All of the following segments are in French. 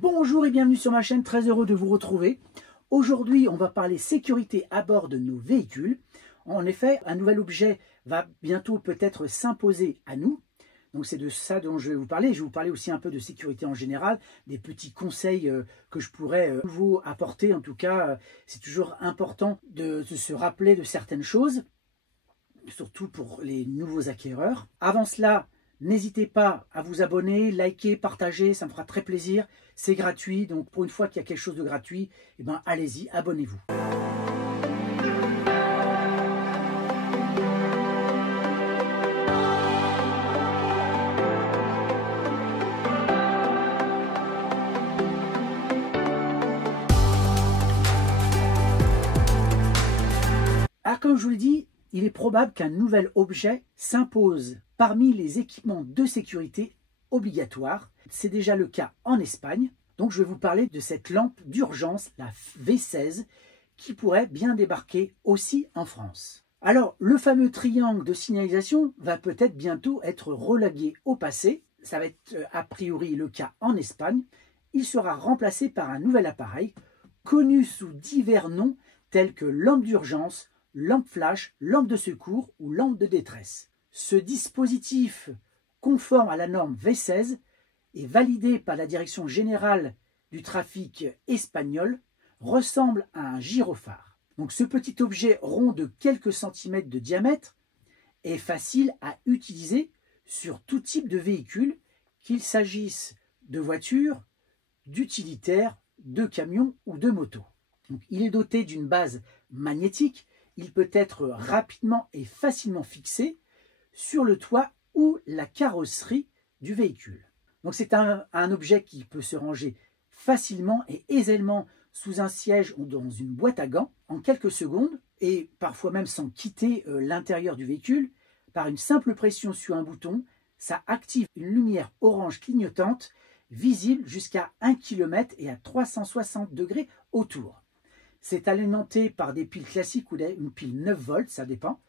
Bonjour et bienvenue sur ma chaîne, très heureux de vous retrouver. Aujourd'hui, on va parler sécurité à bord de nos véhicules. En effet, un nouvel objet va bientôt peut-être s'imposer à nous. Donc c'est de ça dont je vais vous parler. Je vais vous parler aussi un peu de sécurité en général, des petits conseils que je pourrais vous apporter. En tout cas, c'est toujours important de se rappeler de certaines choses, surtout pour les nouveaux acquéreurs. Avant cela, n'hésitez pas à vous abonner, liker, partager, ça me fera très plaisir. C'est gratuit, donc pour une fois qu'il y a quelque chose de gratuit, eh ben, allez-y, abonnez-vous. Alors comme je vous l'ai dit, il est probable qu'un nouvel objet s'impose parmi les équipements de sécurité obligatoires. C'est déjà le cas en Espagne. Donc je vais vous parler de cette lampe d'urgence, la V16, qui pourrait bien débarquer aussi en France. Alors le fameux triangle de signalisation va peut-être bientôt être relégué au passé. Ça va être a priori le cas en Espagne. Il sera remplacé par un nouvel appareil connu sous divers noms tels que lampe d'urgence, lampe flash, lampe de secours ou lampe de détresse. Ce dispositif conforme à la norme V16 est validé par la Direction générale du trafic espagnol, ressemble à un gyrophare. Donc ce petit objet rond de quelques centimètres de diamètre est facile à utiliser sur tout type de véhicule, qu'il s'agisse de voitures, d'utilitaires, de camions ou de motos. Donc, il est doté d'une base magnétique. Il peut être rapidement et facilement fixé sur le toit ou la carrosserie du véhicule. Donc c'est un objet qui peut se ranger facilement et aisément sous un siège ou dans une boîte à gants en quelques secondes et parfois même sans quitter l'intérieur du véhicule. Par une simple pression sur un bouton, ça active une lumière orange clignotante visible jusqu'à 1 km et à 360 degrés autour. C'est alimenté par des piles classiques ou une pile 9 volts, ça dépend,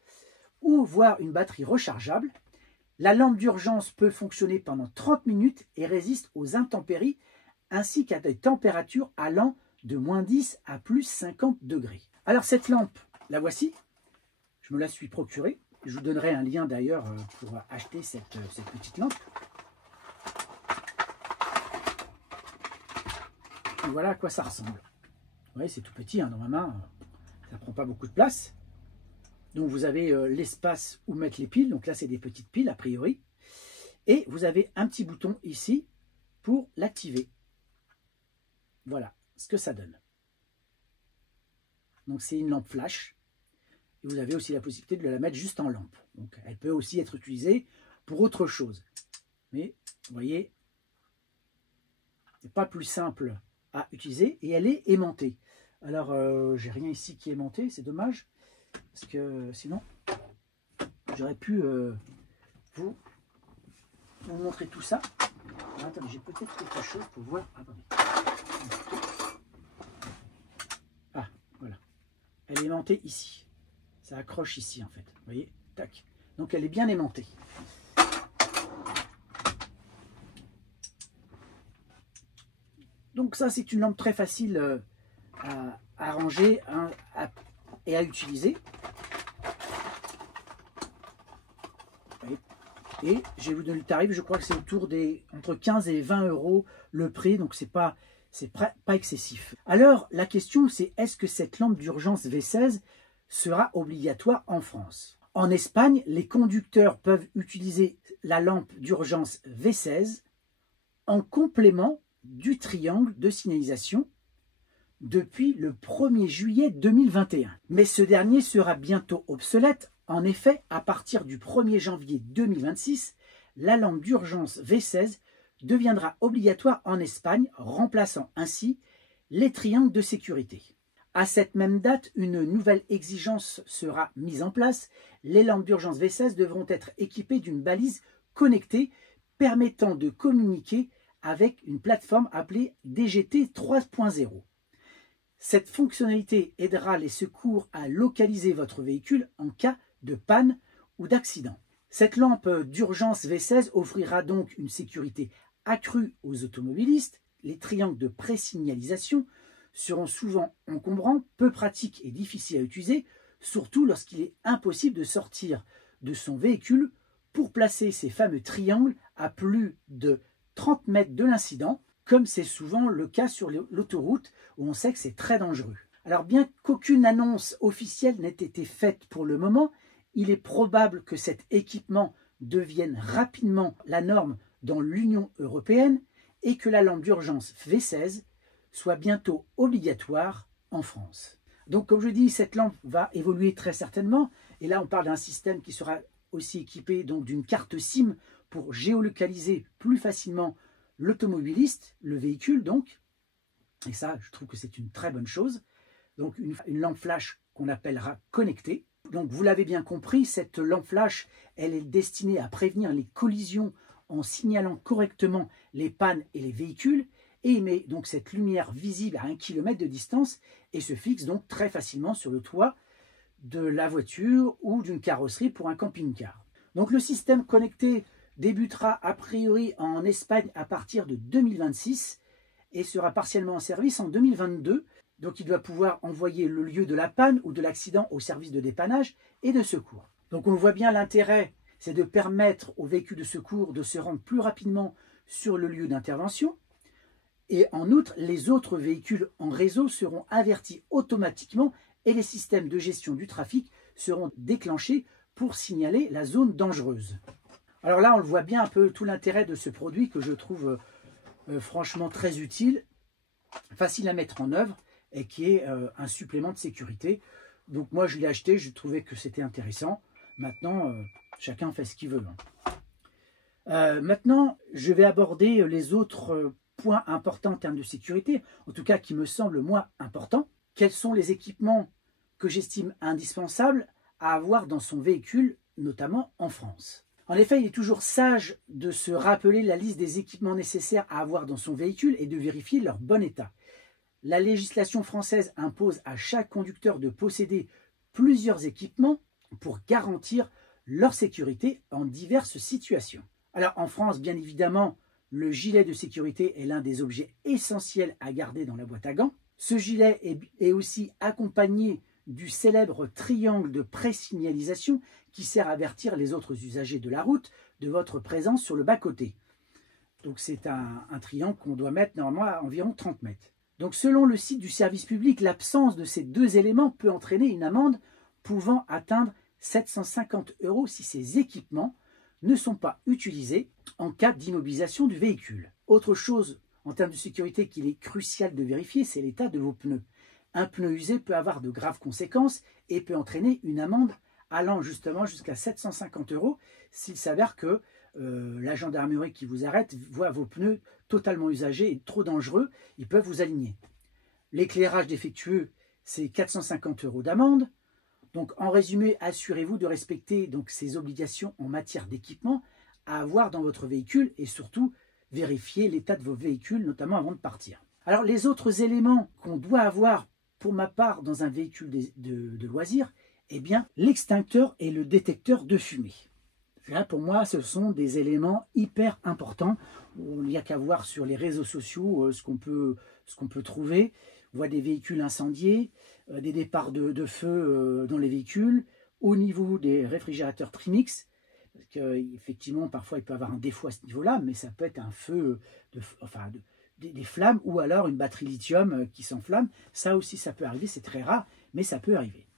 ou voire une batterie rechargeable. La lampe d'urgence peut fonctionner pendant 30 minutes et résiste aux intempéries ainsi qu'à des températures allant de -10 à +50 degrés. Alors cette lampe, la voici, je me la suis procurée. Je vous donnerai un lien d'ailleurs pour acheter cette petite lampe. Et voilà à quoi ça ressemble. Vous voyez, c'est tout petit, hein, dans ma main, ça ne prend pas beaucoup de place. Donc vous avez l'espace où mettre les piles, donc là c'est des petites piles a priori. Et vous avez un petit bouton ici pour l'activer. Voilà ce que ça donne. Donc c'est une lampe flash. Et vous avez aussi la possibilité de la mettre juste en lampe. Donc elle peut aussi être utilisée pour autre chose. Mais vous voyez, c'est pas plus simple à utiliser et elle est aimantée. Alors j'ai rien ici qui est aimanté, c'est dommage parce que sinon j'aurais pu vous montrer tout ça. Alors, attendez, j'ai peut-être quelque chose pour voir. Attendez. Ah voilà, elle est aimantée ici, ça accroche ici en fait, vous voyez, tac, donc elle est bien aimantée. Donc ça, c'est une lampe très facile à ranger et à utiliser. Et je vais vous donner le tarif, je crois que c'est autour des entre 15 et 20 euros le prix, donc c'est pas excessif. Alors la question c'est, est-ce que cette lampe d'urgence V16 sera obligatoire en France? En Espagne, les conducteurs peuvent utiliser la lampe d'urgence V16 en complément du triangle de signalisation depuis le 1er juillet 2021. Mais ce dernier sera bientôt obsolète. En effet, à partir du 1er janvier 2026, la lampe d'urgence V16 deviendra obligatoire en Espagne, remplaçant ainsi les triangles de sécurité. À cette même date, une nouvelle exigence sera mise en place. Les lampes d'urgence V16 devront être équipées d'une balise connectée permettant de communiquer avec une plateforme appelée DGT 3.0. Cette fonctionnalité aidera les secours à localiser votre véhicule en cas de panne ou d'accident. Cette lampe d'urgence V16 offrira donc une sécurité accrue aux automobilistes les triangles de présignalisation seront souvent encombrants, peu pratiques et difficiles à utiliser, surtout lorsqu'il est impossible de sortir de son véhicule pour placer ces fameux triangles à plus de 30 mètres de l'incident, comme c'est souvent le cas sur l'autoroute où on sait que c'est très dangereux. Alors bien qu'aucune annonce officielle n'ait été faite pour le moment, il est probable que cet équipement devienne rapidement la norme dans l'Union européenne et que la lampe d'urgence V16 soit bientôt obligatoire en France. Donc comme je dis, cette lampe va évoluer très certainement, et là on parle d'un système qui sera aussi équipé donc d'une carte SIM pour géolocaliser plus facilement l'automobiliste, le véhicule donc, et ça je trouve que c'est une très bonne chose. Donc une lampe flash qu'on appellera connectée. Donc vous l'avez bien compris, cette lampe flash, elle est destinée à prévenir les collisions en signalant correctement les pannes et les véhicules, et émet donc cette lumière visible à 1 km de distance et se fixe donc très facilement sur le toit de la voiture ou d'une carrosserie pour un camping-car. Donc le système connecté débutera a priori en Espagne à partir de 2026 et sera partiellement en service en 2022. Donc il doit pouvoir envoyer le lieu de la panne ou de l'accident au service de dépannage et de secours. Donc on voit bien l'intérêt, c'est de permettre aux véhicules de secours de se rendre plus rapidement sur le lieu d'intervention. Et en outre, les autres véhicules en réseau seront avertis automatiquement et les systèmes de gestion du trafic seront déclenchés pour signaler la zone dangereuse. Alors là, on le voit bien un peu tout l'intérêt de ce produit que je trouve franchement très utile, facile à mettre en œuvre et qui est un supplément de sécurité. Donc moi, je l'ai acheté, je trouvais que c'était intéressant. Maintenant, chacun fait ce qu'il veut. Maintenant, je vais aborder les autres points importants en termes de sécurité, en tout cas qui me semblent moi importants. Quels sont les équipements que j'estime indispensables à avoir dans son véhicule, notamment en France? En effet, il est toujours sage de se rappeler la liste des équipements nécessaires à avoir dans son véhicule et de vérifier leur bon état. La législation française impose à chaque conducteur de posséder plusieurs équipements pour garantir leur sécurité en diverses situations. Alors en France, bien évidemment, le gilet de sécurité est l'un des objets essentiels à garder dans la boîte à gants. Ce gilet est aussi accompagné du célèbre triangle de présignalisation qui sert à avertir les autres usagers de la route de votre présence sur le bas-côté. Donc c'est un triangle qu'on doit mettre normalement à environ 30 mètres. Donc selon le site du service public, l'absence de ces deux éléments peut entraîner une amende pouvant atteindre 750 € si ces équipements ne sont pas utilisés en cas d'immobilisation du véhicule. Autre chose en termes de sécurité qu'il est crucial de vérifier, c'est l'état de vos pneus. Un pneu usé peut avoir de graves conséquences et peut entraîner une amende allant justement jusqu'à 750 € s'il s'avère que la gendarmerie qui vous arrête voit vos pneus totalement usagés et trop dangereux, ils peuvent vous aligner. L'éclairage défectueux, c'est 450 € d'amende. Donc en résumé, assurez-vous de respecter donc ces obligations en matière d'équipement à avoir dans votre véhicule et surtout vérifier l'état de vos véhicules, notamment avant de partir. Alors les autres éléments qu'on doit avoir pour ma part dans un véhicule de loisirs, eh bien l'extincteur et le détecteur de fumée. Là, pour moi, ce sont des éléments hyper importants. Il n'y a qu'à voir sur les réseaux sociaux ce qu'on peut trouver. On voit des véhicules incendiés, des départs de feu dans les véhicules, au niveau des réfrigérateurs Trimix, parce qu'effectivement, parfois, il peut y avoir un défaut à ce niveau-là, mais ça peut être un feu, des flammes, ou alors une batterie lithium qui s'enflamme. Ça aussi, ça peut arriver, c'est très rare, mais ça peut arriver.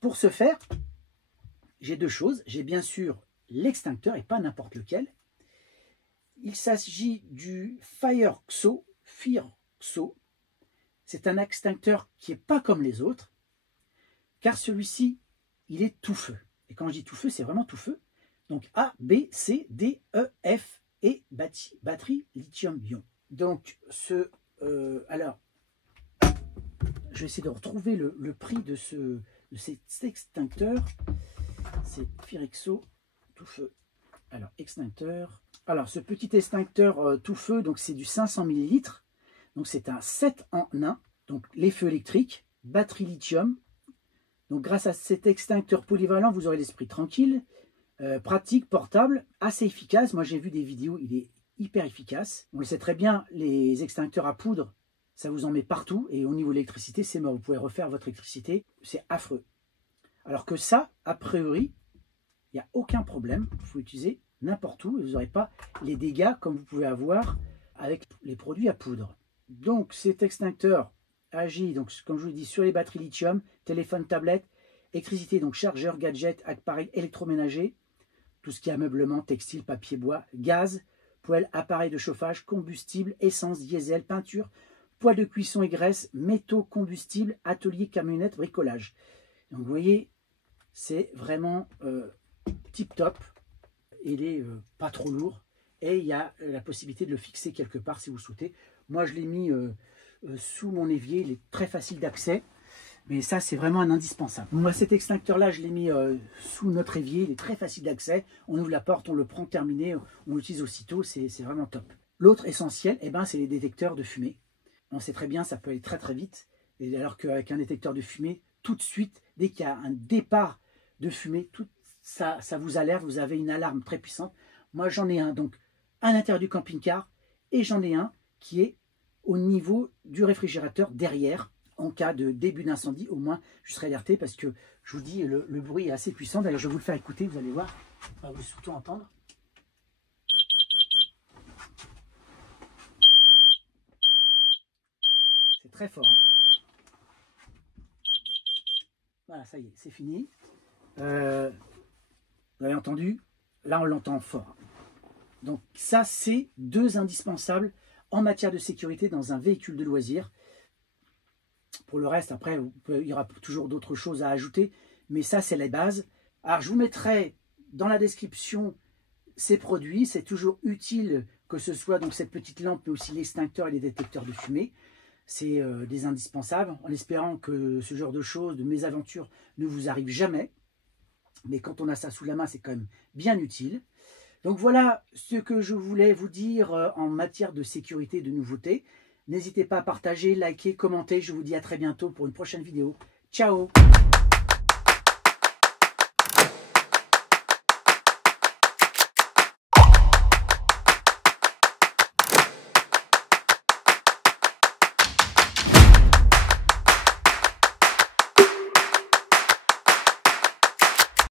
Pour ce faire, j'ai deux choses. J'ai bien sûr l'extincteur, et pas n'importe lequel. Il s'agit du FireXO. C'est un extincteur qui n'est pas comme les autres, car celui-ci, il est tout feu. Et quand je dis tout feu, c'est vraiment tout feu. Donc A, B, C, D, E, F et batterie lithium-ion. Donc, alors, je vais essayer de retrouver le prix de cet extincteur. C'est FireXO tout feu. Alors, extincteur. Alors, ce petit extincteur tout feu, donc c'est du 500 ml. Donc, c'est un 7 en 1. Donc, les feux électriques, batterie lithium. Donc, grâce à cet extincteur polyvalent, vous aurez l'esprit tranquille, pratique, portable, assez efficace. Moi, j'ai vu des vidéos, il est hyper efficace. On le sait très bien, les extincteurs à poudre, ça vous en met partout. Et au niveau de l'électricité, c'est mort. Vous pouvez refaire votre électricité. C'est affreux. Alors que ça, a priori, il n'y a aucun problème. Vous pouvez l'utiliser n'importe où et vous n'aurez pas les dégâts comme vous pouvez avoir avec les produits à poudre. Donc cet extincteur agit, donc, comme je vous l'ai dit, sur les batteries lithium, téléphone, tablette, électricité, donc chargeur, gadget, appareil électroménager, tout ce qui est ameublement, textile, papier, bois, gaz, poêle, appareil de chauffage, combustible, essence, diesel, peinture, poêle de cuisson et graisse, métaux, combustible, atelier, camionnette, bricolage. Donc vous voyez, c'est vraiment tip top. Il est pas trop lourd et il y a la possibilité de le fixer quelque part si vous le souhaitez. Moi je l'ai mis sous mon évier, il est très facile d'accès, mais ça c'est vraiment un indispensable. Moi cet extincteur là je l'ai mis sous notre évier, il est très facile d'accès, on ouvre la porte, on le prend, terminé, on l'utilise aussitôt, c'est vraiment top. L'autre essentiel, eh ben, c'est les détecteurs de fumée. On sait très bien, ça peut aller très très vite, et alors qu'avec un détecteur de fumée, tout de suite, dès qu'il y a un départ de fumée, ça vous alerte, vous avez une alarme très puissante. Moi j'en ai un donc à l'intérieur du camping-car et j'en ai un qui est au niveau du réfrigérateur derrière. En cas de début d'incendie, au moins je serai alerté parce que je vous dis le bruit est assez puissant. D'ailleurs je vais vous le faire écouter, vous allez voir, on va vous surtout entendre. C'est très fort. Hein. Voilà, ça y est, c'est fini. Vous avez entendu? Là, on l'entend fort. Donc ça, c'est deux indispensables en matière de sécurité dans un véhicule de loisir. Pour le reste, après, il y aura toujours d'autres choses à ajouter, mais ça, c'est les bases. Alors, je vous mettrai dans la description ces produits. C'est toujours utile que ce soit donc cette petite lampe, mais aussi l'extincteur et les détecteurs de fumée. C'est des indispensables, en espérant que ce genre de choses, de mésaventures, ne vous arrive jamais. Mais quand on a ça sous la main, c'est quand même bien utile. Donc voilà ce que je voulais vous dire en matière de sécurité, de nouveautés. N'hésitez pas à partager, liker, commenter. Je vous dis à très bientôt pour une prochaine vidéo. Ciao!